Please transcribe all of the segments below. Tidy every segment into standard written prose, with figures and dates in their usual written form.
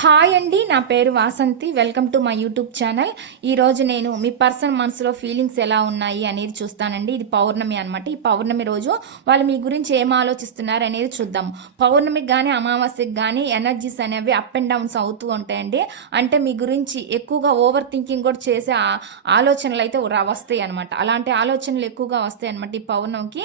Hi అండి, నా పేరు Vasanthi. Welcome to my YouTube channel. ఈరోజు నేను మీ పర్సన్ మనసులో ఫీలింగ్స్ ఎలా ఉన్నాయి అనేది చూస్తానండి. ఇది పౌర్ణమి అనమాట. ఈ పౌర్ణమి రోజు వాళ్ళు మీ గురించి ఏం ఆలోచిస్తున్నారు అనేది చూద్దాం. పౌర్ణమికి కానీ అమావాస్యకి కానీ ఎనర్జీస్ అనేవి అప్ అండ్ డౌన్స్ అవుతూ ఉంటాయండి. అంటే మీ గురించి ఎక్కువగా ఓవర్ థింకింగ్ కూడా చేసే ఆలోచనలు అయితే వస్తాయి అనమాట. అలాంటి ఆలోచనలు ఎక్కువగా వస్తాయి అనమాట. ఈ పౌర్ణమికి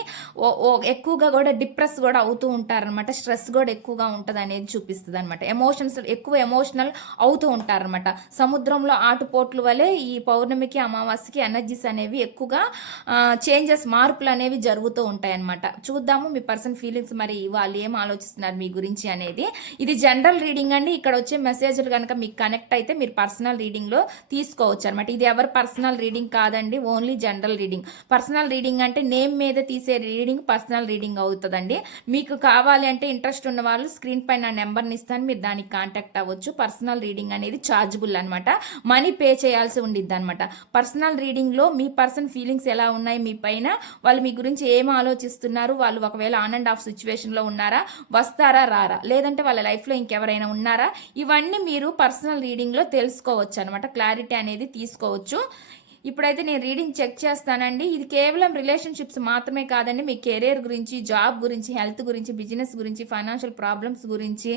ఎక్కువగా కూడా డిప్రెస్ కూడా అవుతూ ఉంటారనమాట. స్ట్రెస్ కూడా ఎక్కువగా ఉంటుంది అనేది చూపిస్తుంది అనమాట. ఎమోషన్స్ ఎక్కువ ఎమోషనల్ అవుతూ ఉంటారనమాట. సముద్రంలో ఆటుపోట్లు వలె ఈ పౌర్ణమికి అమావాస్యకి ఎనర్జీస్ అనేవి ఎక్కువగా చేంజెస్ మార్పులు అనేవి జరుగుతూ ఉంటాయన్నమాట. చూద్దాము మీ పర్సన్ ఫీలింగ్స్, మరి వాళ్ళు ఏం ఆలోచిస్తున్నారు మీ గురించి అనేది. ఇది జనరల్ రీడింగ్ అండి. ఇక్కడ వచ్చే మెసేజ్లు కనుక మీకు కనెక్ట్ అయితే మీరు పర్సనల్ రీడింగ్లో తీసుకోవచ్చు అనమాట. ఇది ఎవరు పర్సనల్ రీడింగ్ కాదండి, only general reading. Personal reading అంటే నేమ్ మీద తీసే రీడింగ్ పర్సనల్ రీడింగ్ అవుతుందండి. మీకు కావాలి అంటే ఇంట్రెస్ట్ ఉన్న వాళ్ళు స్క్రీన్ పైన నెంబర్ని ఇస్తాను, మీరు దానికి కాంటాక్ట్ అవ్వచ్చు. పర్సనల్ రీడింగ్ అనేది ఛార్జబుల్ అనమాట, మనీ పే చేయాల్సి ఉండిద్ది అనమాట. పర్సనల్ రీడింగ్లో మీ పర్సన్ ఫీలింగ్స్ ఎలా ఉన్నాయి మీ పైన, వాళ్ళు మీ గురించి ఏం ఆలోచిస్తున్నారు, వాళ్ళు ఒకవేళ ఆన్ అండ్ ఆఫ్ సిచ్యువేషన్లో ఉన్నారా, వస్తారా రారా, లేదంటే వాళ్ళ లైఫ్లో ఇంకెవరైనా ఉన్నారా, ఇవన్నీ మీరు పర్సనల్ రీడింగ్లో తెలుసుకోవచ్చు అనమాట. క్లారిటీ అనేది తీసుకోవచ్చు. ఇప్పుడైతే నేను రీడింగ్ చెక్ చేస్తానండి. ఇది కేవలం రిలేషన్షిప్స్ మాత్రమే కాదండి, మీ కెరీర్ గురించి, జాబ్ గురించి, హెల్త్ గురించి, బిజినెస్ గురించి, ఫైనాన్షియల్ ప్రాబ్లమ్స్ గురించి,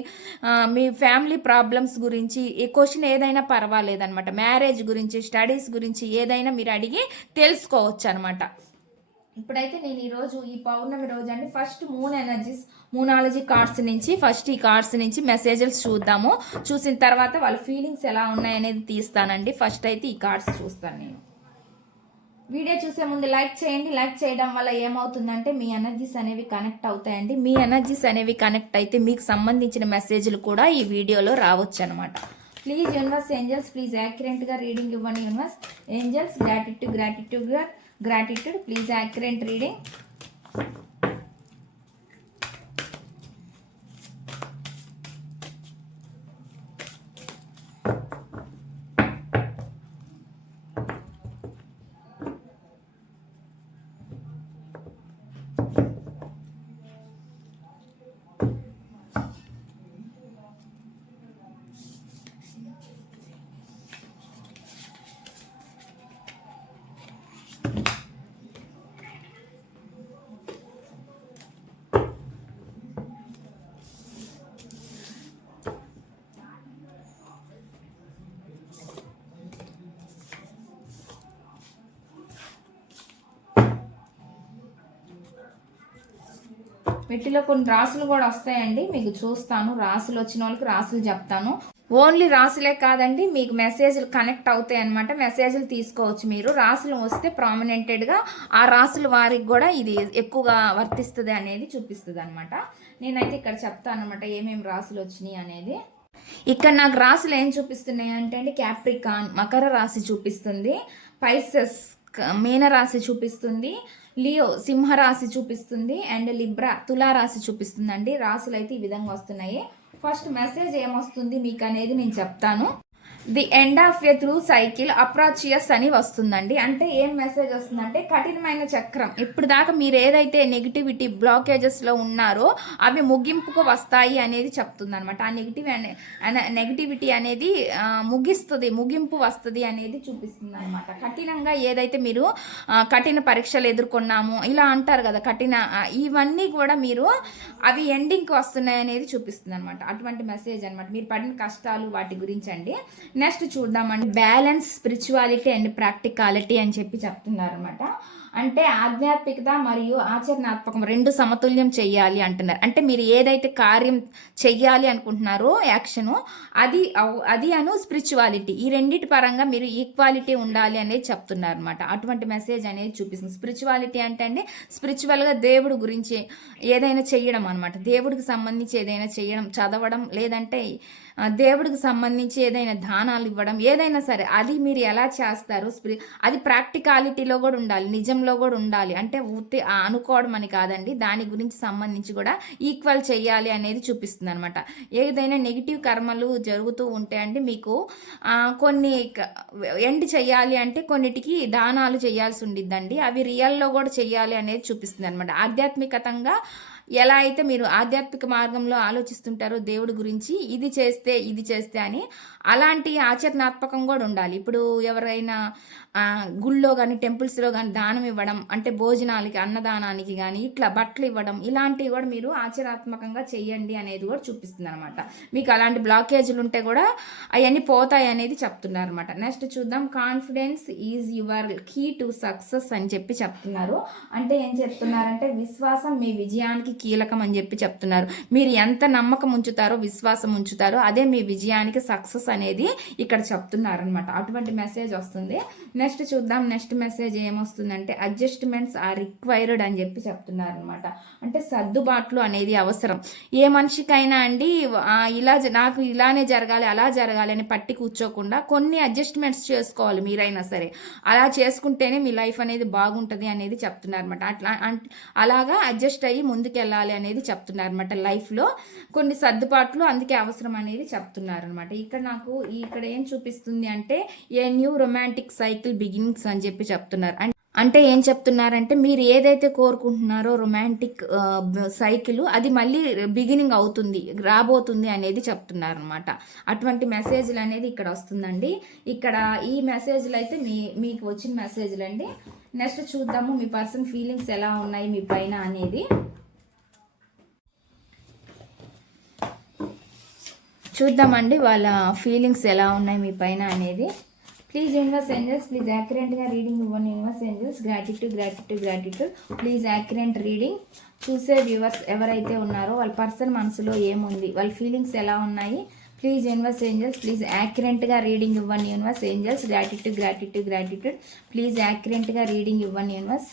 మీ ఫ్యామిలీ ప్రాబ్లమ్స్ గురించి, ఈ క్వశ్చన్ ఏదైనా పర్వాలేదనమాట. మ్యారేజ్ గురించి, స్టడీస్ గురించి ఏదైనా మీరు అడిగి తెలుసుకోవచ్చు అనమాట. ఇప్పుడైతే నేను ఈరోజు ఈ పౌర్ణమి రోజు అండి first moon energies moonology cards నుంచి ఫస్ట్ ఈ కార్డ్స్ నుంచి మెసేజెస్ చూద్దాము. చూసిన తర్వాత వాళ్ళ ఫీలింగ్స్ ఎలా ఉన్నాయనేది తీస్తానండి. ఫస్ట్ అయితే ఈ కార్డ్స్ చూస్తాను నేను. వీడియో చూసే ముందు లైక్ చేయండి. లైక్ చేయడం వల్ల ఏమవుతుందంటే మీ ఎనర్జీస్ అనేవి కనెక్ట్ అవుతాయండి. మీ ఎనర్జీస్ అనేవి కనెక్ట్ అయితే మీకు సంబంధించిన మెసేజ్లు కూడా ఈ వీడియోలో రావచ్చు అనమాట. ప్లీజ్ యూనివర్స్ ఏంజల్స్, ప్లీజ్ యాక్యురేట్గా రీడింగ్ ఇవ్వండి. Universe angels, gratitude please accurate reading. వీటిలో కొన్ని రాసులు కూడా వస్తాయండి, మీకు చూస్తాను. రాసులు వచ్చిన వాళ్ళకి రాసులు చెప్తాను. ఓన్లీ రాసులే కాదండి, మీకు మెసేజ్లు కనెక్ట్ అవుతాయి అనమాట. మెసేజ్లు తీసుకోవచ్చు మీరు. రాసులు వస్తే ప్రామినెంటెడ్గా ఆ రాసుల వారికి కూడా ఇది ఎక్కువగా వర్తిస్తుంది అనేది చూపిస్తుంది అనమాట. నేనైతే ఇక్కడ చెప్తాను అనమాట ఏమేమి రాసులు వచ్చినాయి అనేది. ఇక్కడ నాకు రాసులు ఏం చూపిస్తున్నాయి అంటే అండి, క్యాప్రికాన్ మకర రాశి చూపిస్తుంది, పైసెస్ మీనరాశి చూపిస్తుంది, లియో సింహరాశి చూపిస్తుంది, అండ్ లిబ్రా తులారాశి చూపిస్తుంది అండి. రాశులు అయితే ఈ విధంగా వస్తున్నాయి. ఫస్ట్ మెసేజ్ ఏమొస్తుంది మీకు అనేది నేను చెప్తాను. The end of a through cycle అప్రాచియస్ అని వస్తుందండి. అంటే ఏం మెసేజ్ వస్తుందంటే కఠినమైన చక్రం. ఇప్పుడు దాకా మీరు ఏదైతే నెగిటివిటీ బ్లాకేజెస్లో ఉన్నారో అవి ముగింపుకు వస్తాయి అనేది చెప్తుంది అనమాట. ఆ నెగిటివిటీ అనేది ముగింపు వస్తుంది అనేది చూపిస్తుంది అనమాట. కఠినంగా ఏదైతే మీరు కఠిన పరీక్షలు ఎదుర్కొన్నాము ఇలా అంటారు కదా, ఇవన్నీ కూడా మీరు అవి ఎండింగ్కి వస్తున్నాయి అనేది చూపిస్తుంది అనమాట. అటువంటి మెసేజ్ అనమాట, మీరు పడిన కష్టాలు వాటి గురించి అండి. నెక్స్ట్ చూద్దామండి, బ్యాలెన్స్ స్పిరిచువాలిటీ అండ్ ప్రాక్టికాలిటీ అని చెప్పి చెప్తున్నారు అనమాట. అంటే ఆధ్యాత్మికత మరియు ఆచరణాత్మకం రెండు సమతుల్యం చెయ్యాలి అంటున్నారు. అంటే మీరు ఏదైతే కార్యం చెయ్యాలి అనుకుంటున్నారో యాక్షను, అది అను స్పిరిచువాలిటీ, ఈ రెండింటి పరంగా మీరు ఈక్వాలిటీ ఉండాలి అనేది చెప్తున్నారు అనమాట. అటువంటి మెసేజ్ అనేది చూపిస్తుంది. స్పిరిచువాలిటీ అంటే అండి స్పిరిచువల్గా దేవుడి గురించి ఏదైనా చెయ్యడం అనమాట. దేవుడికి సంబంధించి ఏదైనా చెయ్యడం, చదవడం, లేదంటే దేవుడికి సంబంధించి ఏదైనా దానాలు ఇవ్వడం, ఏదైనా సరే అది మీరు ఎలా చేస్తారు, అది ప్రాక్టికాలిటీలో కూడా ఉండాలి, నిజంలో కూడా ఉండాలి. అంటే అనుకోవడం అని కాదండి, దాని గురించి సంబంధించి కూడా ఈక్వల్ చేయాలి అనేది చూపిస్తుంది అనమాట. ఏదైనా నెగిటివ్ కర్మలు జరుగుతూ ఉంటే అండి మీకు కొన్ని ఎండ్ చేయాలి అంటే కొన్నిటికి దానాలు చేయాల్సి ఉండిద్దండి. అవి రియల్లో కూడా చేయాలి అనేది చూపిస్తుంది అనమాట. ఆధ్యాత్మికతంగా ఎలా అయితే మీరు ఆధ్యాత్మిక మార్గంలో ఆలోచిస్తుంటారో దేవుడి గురించి, ఇది చేస్తే అని, అలాంటి ఆచరణాత్మకం కూడా ఉండాలి. ఇప్పుడు ఎవరైనా గుళ్ళో కానీ టెంపుల్స్లో కానీ దానం ఇవ్వడం, అంటే భోజనాలకి అన్నదానానికి కానీ ఇట్లా బట్టలు ఇవ్వడం, ఇలాంటివి కూడా మీరు ఆచరణాత్మకంగా చెయ్యండి అనేది కూడా చూపిస్తుంది అనమాట. మీకు అలాంటి బ్లాకేజీలు ఉంటే కూడా అవన్నీ పోతాయి అనేది చెప్తున్నారు అనమాట. నెక్స్ట్ చూద్దాం. Confidence is your key to success అని చెప్పి చెప్తున్నారు. అంటే ఏం చెప్తున్నారంటే విశ్వాసం మీ విజయానికి కీలకం అని చెప్పి చెప్తున్నారు. మీరు ఎంత నమ్మకం ఉంచుతారో, విశ్వాసం ఉంచుతారో, అదే మీ విజయానికి సక్సెస్ అనేది ఇక్కడ చెప్తున్నారు అనమాట. అటువంటి మెసేజ్ వస్తుంది. నెక్స్ట్ చూద్దాం. నెక్స్ట్ మెసేజ్ ఏమొస్తుందంటే అడ్జస్ట్మెంట్స్ ఆర్ రిక్వైర్డ్ అని చెప్పి చెప్తున్నారు అనమాట. అంటే సర్దుబాట్లు అనేది అవసరం. ఏ మనిషికైనా అండి నాకు ఇలానే జరగాలి, అలా జరగాలి అని పట్టి కూర్చోకుండా కొన్ని అడ్జస్ట్మెంట్స్ చేసుకోవాలి మీరైనా సరే. అలా చేసుకుంటేనే మీ లైఫ్ అనేది బాగుంటుంది అనేది చెప్తున్నారు అనమాట. అలాగా అడ్జస్ట్ అయ్యి ముందుకెళ్ళాలి అనేది చెప్తున్నారు అనమాట. లైఫ్లో కొన్ని సర్దుబాట్లు అందుకే అవసరం అనేది చెప్తున్నారు అనమాట. ఇక్కడ ఏం చూపిస్తుంది అంటే a new romantic cycle beginnings అని చెప్పి చెప్తున్నారు. అంటే ఏం చెప్తున్నారంటే మీరు ఏదైతే కోరుకుంటున్నారో రొమాంటిక్ సైకిల్ అది మళ్ళీ బిగినింగ్ అవుతుంది, రాబోతుంది అనేది చెప్తున్నారు అనమాట. అటువంటి మెసేజ్లు అనేది ఇక్కడ వస్తుందండి. ఇక్కడ ఈ మెసేజ్లు అయితే మీకు వచ్చిన మెసేజ్లు అండి. నెక్స్ట్ చూద్దాము మీ పర్సన్ ఫీలింగ్స్ ఎలా ఉన్నాయి మీ పైన అనేది. చూద్దామండి వాళ్ళ ఫీలింగ్స్ ఎలా ఉన్నాయి మీ పైన అనేది. ప్లీజ్ యూనివర్స్ ఏంజల్స్, ప్లీజ్ యాక్యురేట్గా రీడింగ్ ఇవ్వండి universe angels. Gratitude. Please accurate reading. చూసే వ్యూవర్స్ ఎవరైతే ఉన్నారో వాళ్ళ పర్సన్ మనసులో ఏముంది, వాళ్ళ ఫీలింగ్స్ ఎలా ఉన్నాయి. ప్లీజ్ యూనివర్స్ ఏంజల్స్, ప్లీజ్ యాక్యురేట్గా రీడింగ్ ఇవ్వండి యూనివర్స్ ఏంజల్స్. గ్రాటిట్యూడ్. ప్లీజ్ యాక్యురేట్గా రీడింగ్ ఇవ్వండి యూనివర్స్.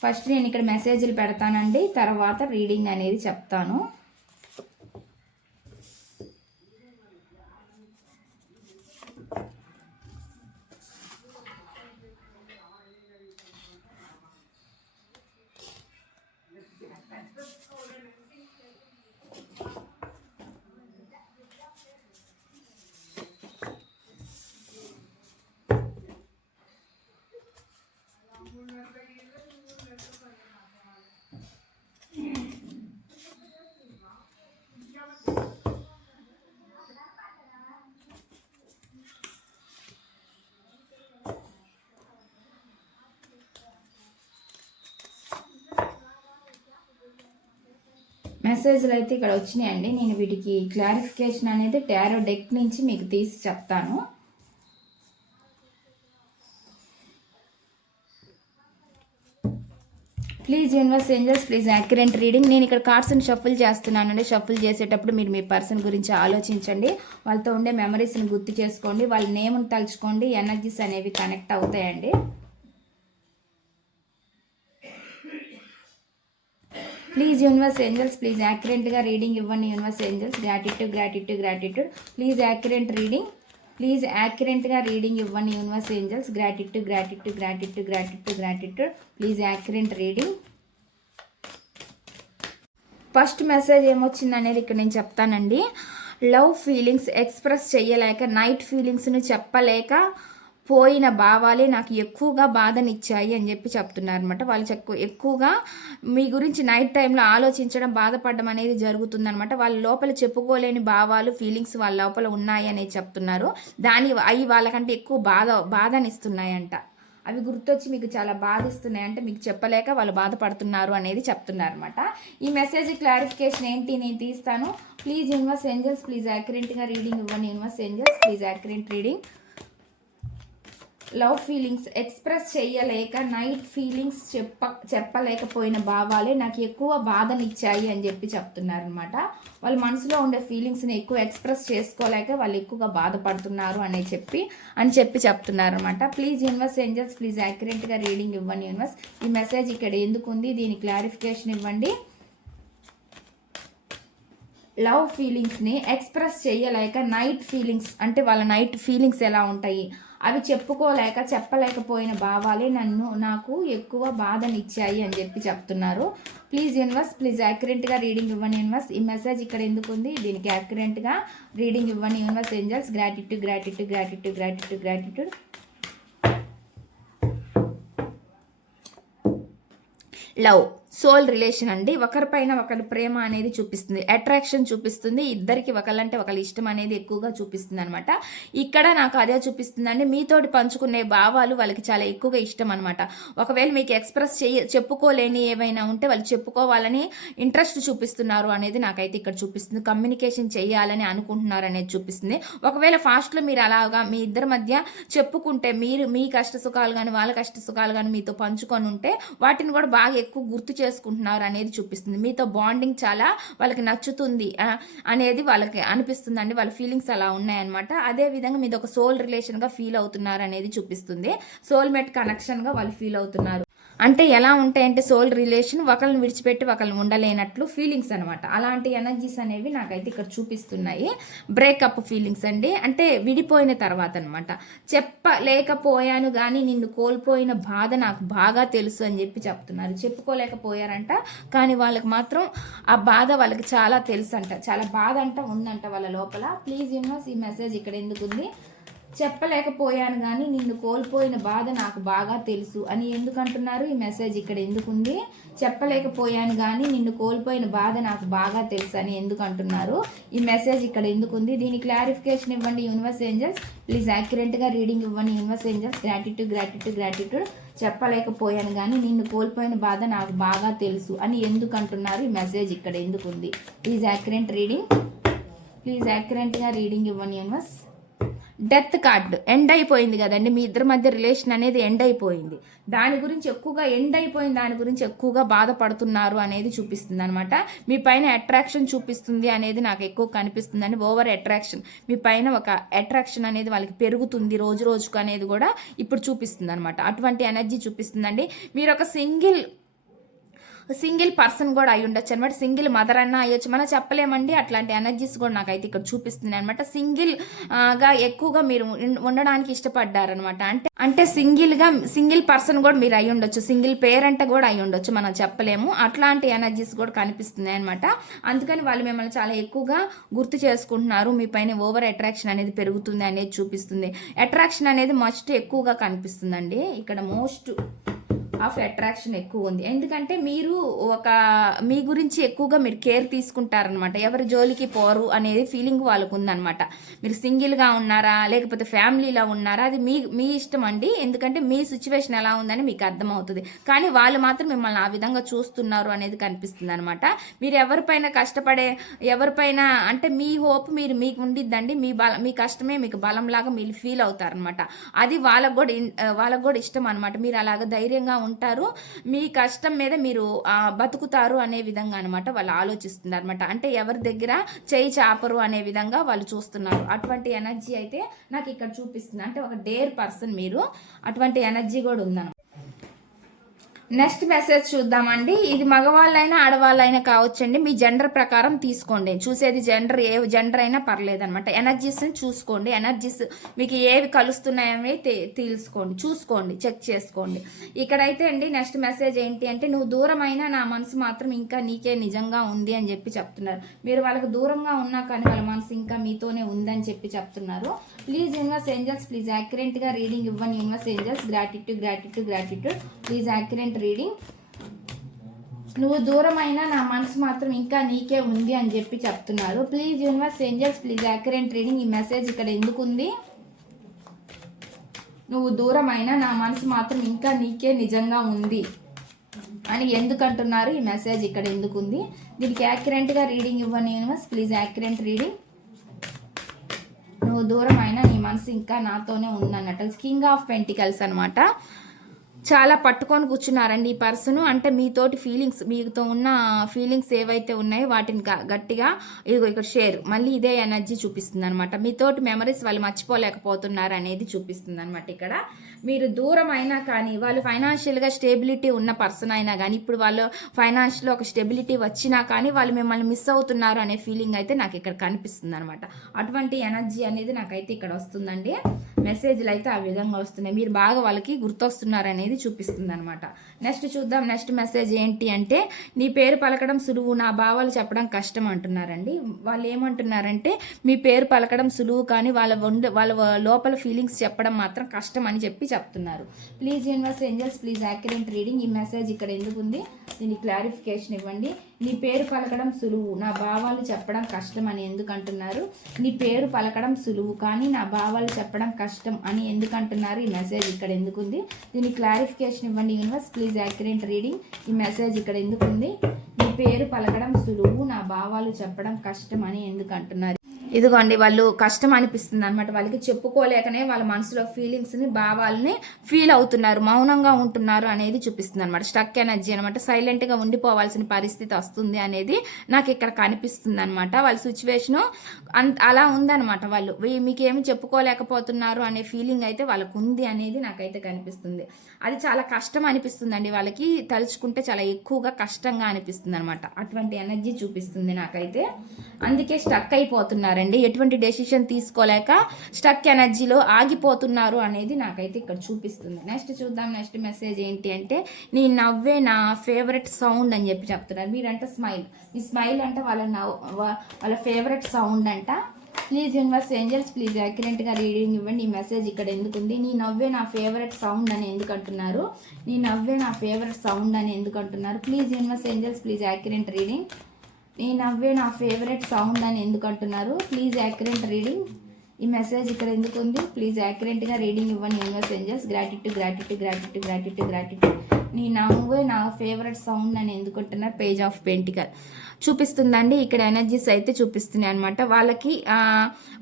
ఫస్ట్ నేను ఇక్కడ మెసేజ్లు పెడతానండి, తర్వాత రీడింగ్ అనేది చెప్తాను. మెసేజ్లు అయితే ఇక్కడ వచ్చినాయండి. నేను వీటికి క్లారిఫికేషన్ అనేది టారో డెక్ నుంచి మీకు తీసి చెప్తాను. Please universe angels, please accurate reading. నేను ఇక్కడ కార్డ్స్ని షఫుల్ చేస్తున్నానండి. షఫుల్ చేసేటప్పుడు మీరు మీ పర్సన్ గురించి ఆలోచించండి, వాళ్ళతో ఉండే మెమరీస్ని గుర్తు చేసుకోండి, వాళ్ళ నేమ్ని తలుచుకోండి. ఎనర్జీస్ అనేవి కనెక్ట్ అవుతాయండి. ప్లీజ్ యూనివర్స్ ఏంజల్స్, ప్లీజ్ యాక్యురేట్గా రీడింగ్ ఇవ్వండి universe angels. Gratitude. Please accurate reading. Please యాక్యురేట్గా రీడింగ్ ఇవ్వండి universe angels. Gratitude. Please accurate reading. First message ఏమొచ్చింది అనేది ఇక్కడ నేను చెప్తానండి. లవ్ ఫీలింగ్స్ ఎక్స్ప్రెస్ చేయలేక, నైట్ ఫీలింగ్స్ను చెప్పలేక పోయిన భావాలే నాకు ఎక్కువగా బాధనిచ్చాయి అని చెప్పి చెప్తున్నారు అనమాట. వాళ్ళు ఎక్కువగా మీ గురించి నైట్ టైంలో ఆలోచించడం, బాధపడడం అనేది జరుగుతుందనమాట. వాళ్ళ లోపల చెప్పుకోలేని భావాలు, ఫీలింగ్స్ వాళ్ళ లోపల ఉన్నాయి అనేది చెప్తున్నారు. అవి వాళ్ళకంటే ఎక్కువ బాధనిస్తున్నాయంట. అవి గుర్తొచ్చి మీకు చాలా బాధిస్తున్నాయంటే మీకు చెప్పలేక వాళ్ళు బాధపడుతున్నారు అనేది చెప్తున్నారు అనమాట. ఈ మెసేజ్ క్లారిఫికేషన్ ఏంటి నేను తీస్తాను. ప్లీజ్ యూనివర్స్ ఏంజల్స్, ప్లీజ్ యాక్యురేట్గా రీడింగ్ ఇవ్వండి universe angels. Please accurate reading. Love feelings express చేయలేక, నైట్ ఫీలింగ్స్ చెప్పలేకపోయిన భావాలే నాకు ఎక్కువ బాధనిచ్చాయి అని చెప్పి చెప్తున్నారు అనమాట. వాళ్ళ మనసులో ఉండే ఫీలింగ్స్ని ఎక్కువ ఎక్స్ప్రెస్ చేసుకోలేక వాళ్ళు ఎక్కువగా బాధపడుతున్నారు అని చెప్పి చెప్తున్నారు అనమాట. ప్లీజ్ యూనివర్స్ ఏంజల్స్, ప్లీజ్ యాక్యురేట్గా రీడింగ్ ఇవ్వండి యూనివర్స్. ఈ మెసేజ్ ఇక్కడ ఎందుకు ఉంది, దీని క్లారిఫికేషన్ ఇవ్వండి. లవ్ ఫీలింగ్స్ని ఎక్స్ప్రెస్ చేయలేక, నైట్ ఫీలింగ్స్ అంటే వాళ్ళ నైట్ ఫీలింగ్స్ ఎలా ఉంటాయి, అవి చెప్పుకోలేక చెప్పలేకపోయిన భావాలే నాకు ఎక్కువ బాధనిచ్చాయి అని చెప్పి చెప్తున్నారు. ప్లీజ్ యూనివర్స్, ప్లీజ్ యాక్యురేట్గా రీడింగ్ ఇవ్వని యూనివర్స్. ఈ మెసేజ్ ఇక్కడ ఎందుకు ఉంది, దీనికి యాక్యురేట్గా రీడింగ్ ఇవ్వని universe angels. Gratitude gratitude gratitude gratitude gratitude. Love, soul relation అండి. ఒకరిపైన ఒకరి ప్రేమ అనేది చూపిస్తుంది, అట్రాక్షన్ చూపిస్తుంది, ఇద్దరికి ఒకళ్ళంటే ఒకళ్ళ ఇష్టం అనేది ఎక్కువగా చూపిస్తుంది అనమాట. ఇక్కడ నాకు అదే చూపిస్తుందండి, మీతోటి పంచుకునే భావాలు వాళ్ళకి చాలా ఎక్కువగా ఇష్టం అనమాట. ఒకవేళ మీకు ఎక్స్ప్రెస్ చెప్పుకోలేని ఏవైనా ఉంటే వాళ్ళు చెప్పుకోవాలని ఇంట్రెస్ట్ చూపిస్తున్నారు అనేది నాకైతే ఇక్కడ చూపిస్తుంది. కమ్యూనికేషన్ చేయాలని అనుకుంటున్నారు అనేది చూపిస్తుంది. ఒకవేళ ఫాస్ట్లో మీరు అలాగా మీ ఇద్దరి మధ్య చెప్పుకుంటే, మీరు మీ కష్ట సుఖాలు కానీ వాళ్ళ కష్ట సుఖాలు కానీ మీతో పంచుకొని ఉంటే వాటిని కూడా బాగా ఎక్కువ గుర్తు చేసుకుంటున్నారు అనేది చూపిస్తుంది. మీతో బాండింగ్ చాలా వాళ్ళకి నచ్చుతుంది అనేది వాళ్ళకి అనిపిస్తుంది అండి. వాళ్ళ ఫీలింగ్స్ అలా ఉన్నాయన్నమాట. అదే విధంగా మీది ఒక సోల్ రిలేషన్గా ఫీల్ అవుతున్నారు అనేది చూపిస్తుంది. సోల్మేట్ కనెక్షన్గా వాళ్ళు ఫీల్ అవుతున్నారు. అంటే ఎలా ఉంటాయంటే సోల్ రిలేషన్ ఒకళ్ళని విడిచిపెట్టి ఒకళ్ళని ఉండలేనట్లు ఫీలింగ్స్ అనమాట. అలాంటి ఎనర్జీస్ అనేవి నాకైతే ఇక్కడ చూపిస్తున్నాయి. బ్రేకప్ ఫీలింగ్స్ అండి, అంటే విడిపోయిన తర్వాత అనమాట. చెప్పలేకపోయాను కానీ నిన్ను కోల్పోయిన బాధ నాకు బాగా తెలుసు అని చెప్పి చెప్తున్నారు. చెప్పుకోలేకపోయారంట, కానీ వాళ్ళకి మాత్రం ఆ బాధ వాళ్ళకి చాలా తెలుసు అంట, చాలా బాధ అంట ఉందంట వాళ్ళ లోపల. ప్లీజ్ యూనివర్స్, ఈ మెసేజ్ ఇక్కడ ఎందుకు ఉంది. చెప్పలేకపోయాను కానీ నిన్ను కోల్పోయిన బాధ నాకు బాగా తెలుసు అని ఎందుకు అంటున్నారు. ఈ మెసేజ్ ఇక్కడ ఎందుకుంది. చెప్పలేకపోయాను కానీ నిన్ను కోల్పోయిన బాధ నాకు బాగా తెలుసు అని ఎందుకు అంటున్నారు. ఈ మెసేజ్ ఇక్కడ ఎందుకుంది. దీని క్లారిఫికేషన్ ఇవ్వండి యూనివర్స్ ఏంజల్స్. ప్లీజ్ యాక్యురేట్గా రీడింగ్ ఇవ్వండి universe angels. Gratitude gratitude gratitude. చెప్పలేకపోయాను కానీ నిన్ను కోల్పోయిన బాధ నాకు బాగా తెలుసు అని ఎందుకు అంటున్నారు. ఈ మెసేజ్ ఇక్కడ ఎందుకుంది. Please accurate reading. ప్లీజ్ యాక్యురేట్గా రీడింగ్ ఇవ్వండి యూనివర్స్. డెత్ కార్డు ఎండ్ అయిపోయింది కదండి, మీ ఇద్దరి మధ్య రిలేషన్ అనేది ఎండ్ అయిపోయింది. దాని గురించి ఎక్కువగా దాని గురించి ఎక్కువగా బాధపడుతున్నారు అనేది చూపిస్తుంది అనమాట. మీ పైన అట్రాక్షన్ చూపిస్తుంది అనేది నాకు ఎక్కువ కనిపిస్తుందండి. ఓవర్ అట్రాక్షన్, మీ పైన ఒక అట్రాక్షన్ అనేది వాళ్ళకి పెరుగుతుంది రోజు రోజుకు అనేది కూడా ఇప్పుడు చూపిస్తుంది అనమాట. అటువంటి ఎనర్జీ చూపిస్తుందండి. మీరు ఒక సింగిల్ పర్సన్ కూడా అయి ఉండొచ్చు అనమాట. సింగిల్ మదర్ అన్న అయ్యొచ్చు, మనం చెప్పలేమండి. అట్లాంటి ఎనర్జీస్ కూడా నాకైతే ఇక్కడ చూపిస్తున్నాయి అనమాట. గా ఎక్కువగా మీరు ఉండడానికి ఇష్టపడ్డారనమాట. అంటే సింగిల్ పర్సన్ కూడా మీరు అయి ఉండొచ్చు, సింగిల్ పేరెంట్ కూడా అయి ఉండొచ్చు, మనం చెప్పలేము. అట్లాంటి ఎనర్జీస్ కూడా కనిపిస్తున్నాయి అనమాట. అందుకని వాళ్ళు మిమ్మల్ని చాలా ఎక్కువగా గుర్తు చేసుకుంటున్నారు. మీ పైన ఓవర్ అట్రాక్షన్ అనేది పెరుగుతుంది అనేది చూపిస్తుంది. అట్రాక్షన్ అనేది మస్ట్ ఎక్కువగా కనిపిస్తుందండి. ఇక్కడ మోస్ట్ ఆఫ్ అట్రాక్షన్ ఎక్కువ ఉంది. ఎందుకంటే మీరు మీ గురించి ఎక్కువగా మీరు కేర్ తీసుకుంటారనమాట. ఎవరి జోలికి పోరు అనేది ఫీలింగ్ వాళ్ళకు ఉందనమాట. మీరు సింగిల్గా ఉన్నారా లేకపోతే ఫ్యామిలీలో ఉన్నారా అది మీ ఇష్టం అండి. ఎందుకంటే మీ సిచ్యువేషన్ ఎలా ఉందని మీకు అర్థమవుతుంది. కానీ వాళ్ళు మాత్రం మిమ్మల్ని ఆ విధంగా చూస్తున్నారు అనేది కనిపిస్తుంది అనమాట. మీరు ఎవరిపైన అంటే మీ హోప్ మీకు ఉండిద్దండి. మీ కష్టమే మీకు బలంలాగా మీరు ఫీల్ అవుతారనమాట. అది వాళ్ళకు కూడా ఇష్టం అనమాట. మీరు అలాగ ధైర్యంగా ఉంటారు, మీ కష్టం మీద మీరు బతుకుతారు అనే విధంగా అనమాట వాళ్ళు ఆలోచిస్తున్నారు అనమాట. అంటే ఎవరి దగ్గర చేయి చాపరు అనే విధంగా వాళ్ళు చూస్తున్నారు. అటువంటి ఎనర్జీ అయితే నాకు ఇక్కడ చూపిస్తుంది. అంటే ఒక డేర్ పర్సన్ మీరు, అటువంటి ఎనర్జీ కూడా ఉందన్నమాట. నెక్స్ట్ మెసేజ్ చూద్దామండి. ఇది మగవాళ్ళైనా ఆడవాళ్ళైనా కావచ్చండి, మీ జెండర్ ప్రకారం తీసుకోండి. చూసేది ఏ జెండర్ అయినా పర్లేదనమాట. ఎనర్జీస్ని చూసుకోండి, ఎనర్జీస్ మీకు ఏవి కలుస్తున్నాయని చూసుకోండి, చెక్ చేసుకోండి. ఇక్కడైతే అండి నెక్స్ట్ మెసేజ్ ఏంటి అంటే, నువ్వు దూరమైనా నా మనసు మాత్రం ఇంకా నీకే నిజంగా ఉంది అని చెప్పి చెప్తున్నారు. మీరు వాళ్ళకి దూరంగా ఉన్నా కానీ వాళ్ళ మనసు ఇంకా మీతోనే ఉందని చెప్పి చెప్తున్నారు. ప్లీజ్ యూనివర్స్ ఏంజల్స్, ప్లీజ్ యాక్యురేట్గా రీడింగ్ ఇవ్వండి universe angels. Gratitude gratitude gratitude. Please accurate reading. నువ్వు దూరమైనా నా మనసు మాత్రం ఇంకా నీకే ఉంది అని చెప్పి చెప్తున్నారు. Please universe angels, please accurate reading. ఈ మెసేజ్ ఇక్కడ ఎందుకు ఉంది. నువ్వు దూరమైనా నా మనసు మాత్రం ఇంకా నీకే నిజంగా ఉంది అని ఎందుకంటున్నారు. ఈ మెసేజ్ ఇక్కడ ఎందుకు ఉంది. దీనికి యాక్యురేట్గా రీడింగ్ ఇవ్వండి యూనివర్స్. Please accurate reading. నువ్వు దూరమైనా నీ మనసు ఇంకా నాతోనే ఉందన్నట్టు. కింగ్ ఆఫ్ పెంటికల్స్ అనమాట. చాలా పట్టుకొని కూర్చున్నారండి ఈ పర్సన్. అంటే మీతోటి మీతో ఉన్న ఫీలింగ్స్ ఏవైతే ఉన్నాయో వాటిని గట్టిగా ఇక్కడ షేర్, మళ్ళీ ఇదే ఎనర్జీ చూపిస్తుంది అనమాట. మీతోటి మెమరీస్ వాళ్ళు మర్చిపోలేకపోతున్నారు అనేది చూపిస్తుంది అనమాట ఇక్కడ. మీరు దూరం అయినా కానీ వాళ్ళు ఫైనాన్షియల్గా స్టేబిలిటీ ఉన్న పర్సన్ అయినా కానీ ఇప్పుడు వాళ్ళు ఫైనాన్షియల్ ఒక స్టెబిలిటీ వచ్చినా కానీ వాళ్ళు మిమ్మల్ని మిస్ అవుతున్నారు అనే ఫీలింగ్ అయితే నాకు ఇక్కడ కనిపిస్తుంది అనమాట. అటువంటి ఎనర్జీ అనేది నాకైతే ఇక్కడ వస్తుందండి. మెసేజ్లు అయితే ఆ విధంగా వస్తున్నాయి. మీరు బాగా వాళ్ళకి గుర్తొస్తున్నారు అనేది చూపిస్తుంది అనమాట. నెక్స్ట్ చూద్దాం. నెక్స్ట్ మెసేజ్ ఏంటి అంటే, నీ పేరు పలకడం సులువు, నా భావాలు చెప్పడం కష్టం అంటున్నారండి. వాళ్ళు ఏమంటున్నారంటే, మీ పేరు పలకడం సులువు కానీ వాళ్ళ లోపల ఫీలింగ్స్ చెప్పడం మాత్రం కష్టం అని చెప్తున్నారు. Please universe angels please accurate reading. ఈ మెసేజ్ ఇక్కడ ఎందుకు ఉంది, దీనికి క్లారిఫికేషన్ ఇవ్వండి. నీ పేరు పలకడం సులువు, నా భావాలు చెప్పడం కష్టం అని ఎందుకు అంటున్నారు? నీ పేరు పలకడం సులువు కానీ నా భావాలు చెప్పడం కష్టం అని ఎందుకు అంటున్నారు? ఈ మెసేజ్ ఇక్కడ ఎందుకు ఉంది, దీనికి క్లారిఫికేషన్ ఇవ్వండి యూనివర్స్ ప్లీజ్ యాక్యురేట్ రీడింగ్. ఈ మెసేజ్ ఇక్కడ ఎందుకు ఉంది? నీ పేరు పలకడం సులువు, నా భావాలు చెప్పడం కష్టం అని ఎందుకు అంటున్నారు? ఇదిగోండి, వాళ్ళు కష్టం అనిపిస్తుంది అనమాట. వాళ్ళకి చెప్పుకోలేకనే వాళ్ళ మనసులో ఫీలింగ్స్ని భావాలని ఫీల్ అవుతున్నారు, మౌనంగా ఉంటున్నారు అనేది చూపిస్తుంది అనమాట. స్టక్ ఎనర్జీ అనమాట. సైలెంట్గా ఉండిపోవాల్సిన పరిస్థితి వస్తుంది అనేది నాకు ఇక్కడ కనిపిస్తుంది అనమాట. వాళ్ళ సిచ్యువేషను అలా ఉందన్నమాట. వాళ్ళు మీకేమి చెప్పుకోలేకపోతున్నారు అనే ఫీలింగ్ అయితే వాళ్ళకు ఉంది అనేది నాకైతే కనిపిస్తుంది. అది చాలా కష్టం అనిపిస్తుందండి వాళ్ళకి, తలుచుకుంటే చాలా ఎక్కువగా కష్టంగా అనిపిస్తుంది అనమాట. అటువంటి ఎనర్జీ చూపిస్తుంది నాకైతే. అందుకే స్టక్ అయిపోతున్నారండి, ఎటువంటి డెసిషన్ తీసుకోలేక స్టక్ ఎనర్జీలో ఆగిపోతున్నారు అనేది నాకైతే ఇక్కడ చూపిస్తుంది. నెక్స్ట్ చూద్దాం. నెక్స్ట్ మెసేజ్ ఏంటి అంటే, నీ నవ్వే నా ఫేవరెట్ సౌండ్ అని చెప్తున్నారు. మీరంటే స్మైల్, ఈ స్మైల్ అంటే వాళ్ళ ఫేవరెట్ సౌండ్ అంట. ప్లీజ్ యూనివర్స్ ఏంజల్స్ ప్లీజ్ యాక్యురేట్గా రీడింగ్ ఇవ్వండి. ఈ మెసేజ్ ఇక్కడ ఎందుకు ఉంది? నీ నవ్వే నా ఫేవరెట్ సౌండ్ అని ఎందుకు అంటున్నారు? నీ నవ్వే నా ఫేవరెట్ సౌండ్ అని ఎందుకు అంటున్నారు? Please universe angels please accurate reading. నీ నవ్వే నా ఫేవరెట్ సౌండ్ అని ఎందుకు అంటున్నారు? Please accurate reading. ఈ మెసేజ్ ఇక్కడ ఎందుకు ఉంది? ప్లీజ్ యాక్యురేట్గా రీడింగ్ ఇవ్వండి universe angels. Gratitude gratitude gratitude gratitude gratitude. నీ నవ్వే నా ఫేవరెట్ సౌండ్ అని ఎందుకు అంటున్నారు? పేజ్ ఆఫ్ పెంటికల్ చూపిస్తుందండి. ఇక్కడ ఎనర్జీస్ అయితే చూపిస్తున్నాయి అనమాట.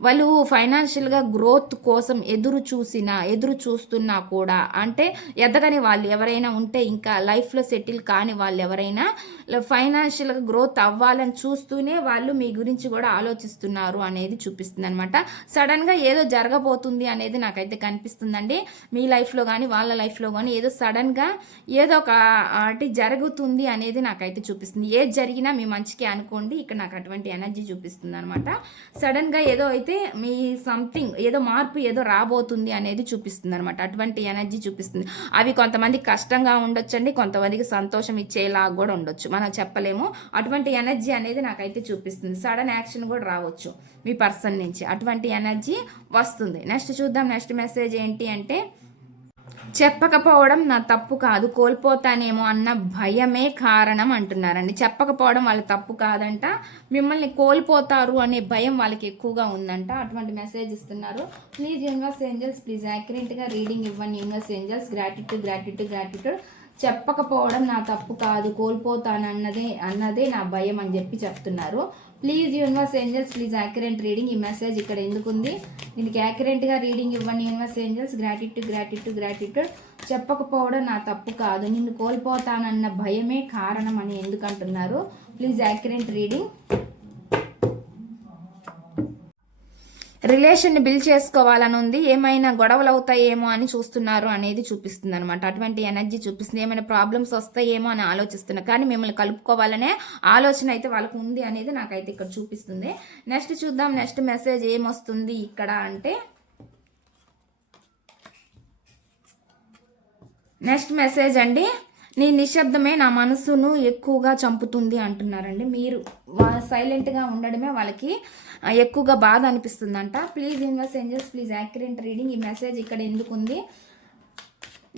వాళ్ళు ఫైనాన్షియల్గా గ్రోత్ కోసం ఎదురు చూస్తున్నా కూడా, అంటే ఎదగని వాళ్ళు ఎవరైనా ఉంటే, ఇంకా లైఫ్లో సెటిల్ కాని వాళ్ళు ఎవరైనా ఫైనాన్షియల్గా గ్రోత్ అవ్వాలని చూస్తూనే వాళ్ళు మీ గురించి కూడా ఆలోచిస్తున్నారు అనేది చూపిస్తుంది అనమాట. సడన్గా ఏదో జరగబోతుంది అనేది నాకైతే కనిపిస్తుందండి. మీ లైఫ్లో కానీ వాళ్ళ లైఫ్లో కానీ ఏదో సడన్గా ఏదో ఒకటి జరుగుతుంది అనేది నాకైతే చూపిస్తుంది. ఏది జరిగినా మీ మంచికి అనుకోండి. ఇక్కడ నాకు అటువంటి ఎనర్జీ చూపిస్తుంది అనమాట. సడన్గా ఏదో అయితే మీ సంథింగ్ ఏదో మార్పు ఏదో రాబోతుంది అనేది చూపిస్తుంది అనమాట. అటువంటి ఎనర్జీ చూపిస్తుంది. అవి కొంతమందికి కష్టంగా ఉండొచ్చండి, కొంతమందికి సంతోషం ఇచ్చేలా కూడా ఉండొచ్చు, మనం చెప్పలేము. అటువంటి ఎనర్జీ అనేది నాకైతే చూపిస్తుంది. సడన్ యాక్షన్ కూడా రావచ్చు మీ పర్సన్ నుంచి, అటువంటి ఎనర్జీ వస్తుంది. నెక్స్ట్ చూద్దాం. నెక్స్ట్ మెసేజ్ ఏంటి అంటే, చెప్పకపోవడం నా తప్పు కాదు, కోల్పోతానేమో అన్న భయమే కారణం అంటున్నారండి. చెప్పకపోవడం వాళ్ళ తప్పు కాదంట, మిమ్మల్ని కోల్పోతారు అనే భయం వాళ్ళకి ఎక్కువగా ఉందంట. అటువంటి మెసేజ్ ఇస్తున్నారు. ప్లీజ్ యూనివర్స్ ఏంజల్స్ ప్లీజ్ యాక్యురేట్గా రీడింగ్ ఇవ్వండి universe angels. Gratitude gratitude gratitude. చెప్పకపోవడం నా తప్పు కాదు, కోల్పోతానన్నదే నా భయం అని చెప్తున్నారు. Please universe angels please accurate reading. ఈ మెసేజ్ ఇక్కడ ఎందుకు ఉంది? దీనికి యాక్యురేట్గా రీడింగ్ ఇవ్వండి universe angels. Gratitude gratitude gratitude. చెప్పకపోవడం నా తప్పు కాదు, నిన్ను కోల్పోతానన్న భయమే కారణం అని ఎందుకు అంటున్నారు? Please accurate reading. రిలేషన్ని బిల్డ్ చేసుకోవాలని ఉంది, ఏమైనా గొడవలు అవుతాయేమో అని చూస్తున్నారు అనేది చూపిస్తుంది అనమాట. అటువంటి ఎనర్జీ చూపిస్తుంది. ఏమైనా ప్రాబ్లమ్స్ వస్తాయేమో అని ఆలోచిస్తున్నారు, కానీ మిమ్మల్ని కలుపుకోవాలనే ఆలోచన అయితే వాళ్ళకు ఉంది అనేది నాకైతే ఇక్కడ చూపిస్తుంది. నెక్స్ట్ చూద్దాం. నెక్స్ట్ మెసేజ్ ఏమొస్తుంది ఇక్కడ అంటే, నెక్స్ట్ మెసేజ్ అండి, నీ నిశ్శబ్దమే నా మనసును ఎక్కువగా చంపుతుంది అంటున్నారండి. మీరు సైలెంట్గా ఉండడమే వాళ్ళకి ఎక్కువగా బాధ అనిపిస్తుందంట. Please universe angels please accurate reading. ఈ మెసేజ్ ఇక్కడ ఎందుకు ఉంది?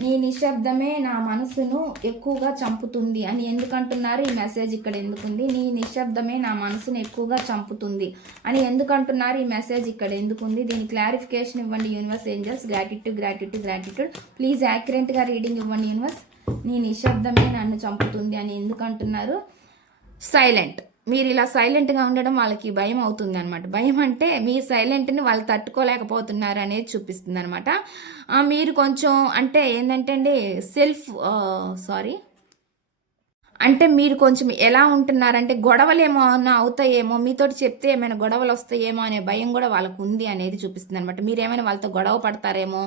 నీ నిశ్శబ్దమే నా మనసును ఎక్కువగా చంపుతుంది అని ఎందుకంటున్నారు? ఈ మెసేజ్ ఇక్కడ ఎందుకుంది? నీ నిశ్శబ్దమే నా మనసును ఎక్కువగా చంపుతుంది అని ఎందుకంటున్నారు? ఈ మెసేజ్ ఇక్కడ ఎందుకుంది? దీని క్లారిఫికేషన్ ఇవ్వండి universe angels. Gratitude gratitude gratitude. Please యాక్యురేట్గా రీడింగ్ ఇవ్వండి యూనివర్స్. నీ నిశ్శబ్దమే నన్ను చంపుతుంది అని ఎందుకంటున్నారు? సైలెంట్. మీరు ఇలా సైలెంట్గా ఉండడం వాళ్ళకి భయం అవుతుంది అనమాట. భయం అంటే మీ సైలెంట్ని వాళ్ళు తట్టుకోలేకపోతున్నారు అనేది చూపిస్తుంది అనమాట. మీరు కొంచెం అంటే ఏంటంటే అండి అంటే మీరు కొంచెం ఎలా ఉంటున్నారంటే, గొడవలు ఏమైనా అవుతాయేమో, మీతోటి చెప్తే ఏమైనా గొడవలు వస్తాయేమో అనే భయం కూడా వాళ్ళకు ఉంది అనేది చూపిస్తుంది అనమాట. మీరు ఏమైనా వాళ్ళతో గొడవ పడతారేమో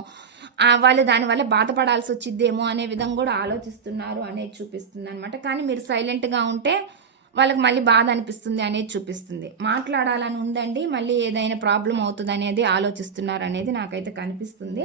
వాళ్ళు దానివల్ల బాధపడాల్సి వచ్చిద్దేమో అనే విధంగా కూడా ఆలోచిస్తున్నారు అనేది చూపిస్తుంది అనమాట. కానీ మీరు సైలెంట్గా ఉంటే వాళ్ళకి మళ్ళీ బాధ అనిపిస్తుంది అనేది చూపిస్తుంది. మాట్లాడాలని ఉందండి, మళ్ళీ ఏదైనా ప్రాబ్లం అవుతుంది అనేది ఆలోచిస్తున్నారు అనేది నాకైతే కనిపిస్తుంది.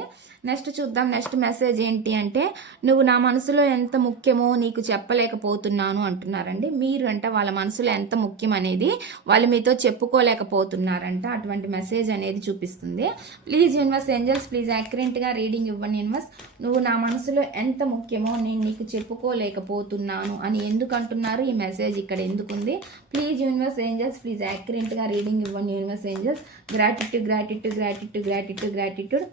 నెక్స్ట్ చూద్దాం. నెక్స్ట్ మెసేజ్ ఏంటి అంటే, నువ్వు నా మనసులో ఎంత ముఖ్యమో నీకు చెప్పలేకపోతున్నాను అంటున్నారండి. మీరు అంటే వాళ్ళ మనసులో ఎంత ముఖ్యం అనేది వాళ్ళు మీతో చెప్పుకోలేకపోతున్నారంట. అటువంటి మెసేజ్ అనేది చూపిస్తుంది. ప్లీజ్ యూనివర్స్ ఏంజల్స్, ప్లీజ్ యాక్యురేట్గా రీడింగ్ ఇవ్వండి యూనివర్స్. నువ్వు నా మనసులో ఎంత ముఖ్యమో నేను నీకు చెప్పుకోలేకపోతున్నాను అని ఎందుకు అంటున్నారు? ఈ మెసేజ్ ఇక్కడ ఎందుకుంది? ప్లీజ్ యూనివర్స్ ఏంజల్స్, ప్లీజ్ యాక్యురేట్గా రీడింగ్ ఇవ్వండి universe angels. Gratitude gratitude gratitude gratitude gratitude.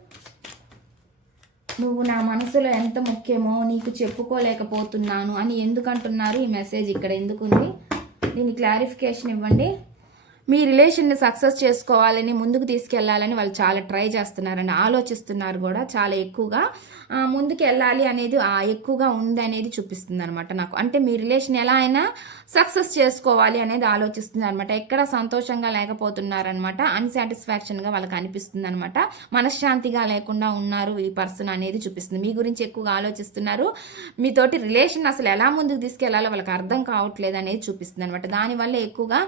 నువ్వు నా మనసులో ఎంత ముఖ్యమో నీకు చెప్పుకోలేకపోతున్నాను అని ఎందుకు అంటున్నారు? ఈ మెసేజ్ ఇక్కడ ఎందుకుంది? దీని క్లారిఫికేషన్ ఇవ్వండి. మీ రిలేషన్ని సక్సెస్ చేసుకోవాలని, ముందుకు తీసుకెళ్లాలని వాళ్ళు చాలా ట్రై చేస్తున్నారండి, ఆలోచిస్తున్నారు కూడా చాలా ఎక్కువగా. ముందుకు వెళ్ళాలి అనేది ఎక్కువగా ఉంది అనేది చూపిస్తుంది అనమాట నాకు. అంటే మీ రిలేషన్ ఎలా అయినా సక్సెస్ చేసుకోవాలి అనేది ఆలోచిస్తుంది అనమాట. ఎక్కడ సంతోషంగా లేకపోతున్నారనమాట. అన్సాటిస్ఫాక్షన్గా వాళ్ళకి అనిపిస్తుంది అనమాట. మనశ్శాంతిగా లేకుండా ఉన్నారు ఈ పర్సన్ అనేది చూపిస్తుంది. మీ గురించి ఎక్కువగా ఆలోచిస్తున్నారు. మీతోటి రిలేషన్ అసలు ఎలా ముందుకు తీసుకెళ్లాలో వాళ్ళకి అర్థం కావట్లేదు అనేది చూపిస్తుంది అనమాట. దానివల్ల ఎక్కువగా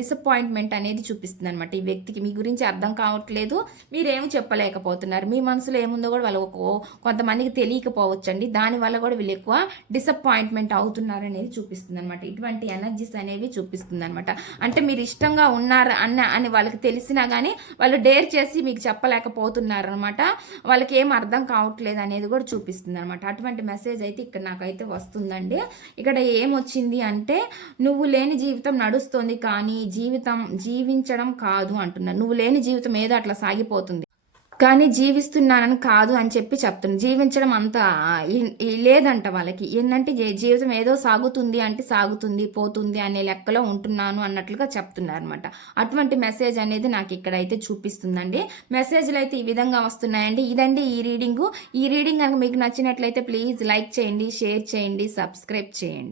డిసప్పాయింట్మెంట్ అనేది చూపిస్తుంది అనమాట. ఈ వ్యక్తికి మీ గురించి అర్థం కావట్లేదు, మీరేమి చెప్పలేకపోతున్నారు. మీ మనసులో ఏముందో కూడా వాళ్ళు కొంతమందికి తెలియకపోవచ్చండి. దానివల్ల కూడా వీళ్ళు ఎక్కువ డిసప్పాయింట్మెంట్ అవుతున్నారు అనేది చూపిస్తుంది అనమాట. ఇటువంటి ఎనర్జీస్ అనేవి చూపిస్తుంది అనమాట. అంటే మీరు ఇష్టంగా ఉన్నారు అని వాళ్ళకి తెలిసినా కానీ వాళ్ళు డేర్ చేసి మీకు చెప్పలేకపోతున్నారు అనమాట. వాళ్ళకి ఏం అర్థం కావట్లేదు అనేది కూడా చూపిస్తుంది అనమాట. అటువంటి మెసేజ్ అయితే ఇక్కడ నాకైతే వస్తుందండి. ఇక్కడ ఏమొచ్చింది అంటే, నువ్వు లేని జీవితం నడుస్తుంది కానీ జీవితం జీవించడం కాదు అంటున్నారు. నువ్వు లేని జీవితం ఏదో అట్లా సాగిపోతుంది కానీ జీవిస్తున్నానని కాదు అని చెప్పి చెప్తున్నాను. జీవించడం అంత లేదంట వాళ్ళకి. ఏంటంటే జీవితం ఏదో సాగుతుంది అంటే సాగుతుంది పోతుంది అనే లెక్కలో ఉంటున్నాను అన్నట్లుగా చెప్తున్నారు అనమాట. అటువంటి మెసేజ్ అనేది నాకు ఇక్కడైతే చూపిస్తుందండి. మెసేజ్లు అయితే ఈ విధంగా వస్తున్నాయండి. ఇదండి ఈ రీడింగ్ కనుక మీకు నచ్చినట్లయితే ప్లీజ్ లైక్ చేయండి, షేర్ చేయండి, సబ్స్క్రైబ్ చేయండి.